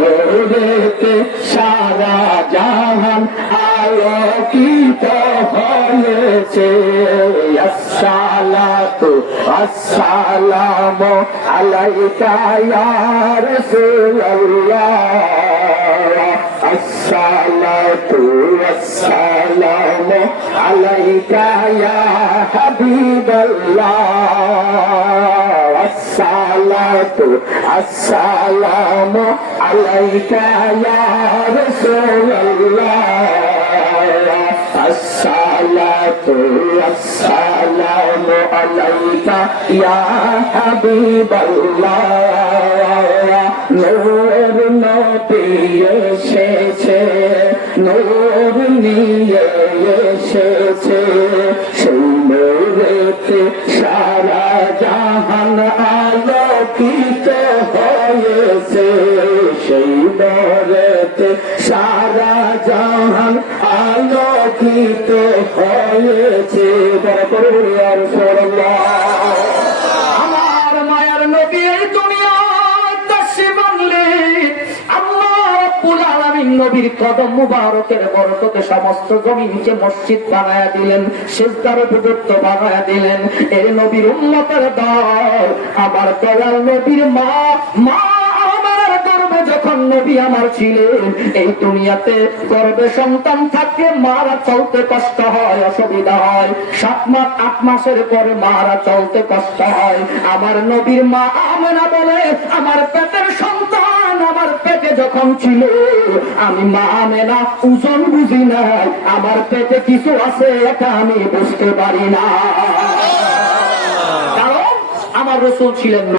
নূরেতে সারা জাহান আলোকিত হয়েছে। আসসালাতু আসসালামু আলাইকা ইয়া রাসূলুল্লাহ, আসসালাতু আসসালামু আলাইকা ইয়া হাবিবাল্লাহ, আসসালাতু আসসালামু আলাইকা ইয়া রাসূলুল্লাহ, আসসালাতু আসসালামু আলাইকা ইয়া হাবিবাল্লাহ। নূর নবী এসেছে, নূর নিয়ে এসেছে, সেই নূরেতে সারা জাহান আলোকিত হয়েছে, সেই নূরেতে সারা জাহান আলোকিত হয়েছে। আমার মায়ার নবী এই দুনিয়ায় তাশরীফ আনলেন। আল্লাহ রাব্বুল আলামিন নবীর কদম মুবারকের বরকতে সমস্ত জমিনকে মসজিদ বানায়া দিলেন, সিজদার উপযুক্ত বানায়া দিলেন। এই নবীর উম্মতের দল, আমার দয়াল নবীর মা যখন নবী আমার ছিলেন, এই দুনিয়াতে গর্ভে সন্তান থাকলে মারা চলতে কষ্ট হয়, অসুবিধা হয়। 7 মাস 8 মাসের পরে মারা চলতে কষ্ট হয়। আমার নবীর মা আমেনা বলে, আমার পেটের সন্তান আমার পেটে যখন ছিল, আমি মা আমেনা ওজন বুঝি নাই, আমার পেটে কিছু আছে এটা আমি বুঝতে পারি না, কারণ আমার রাসূল ছিলেন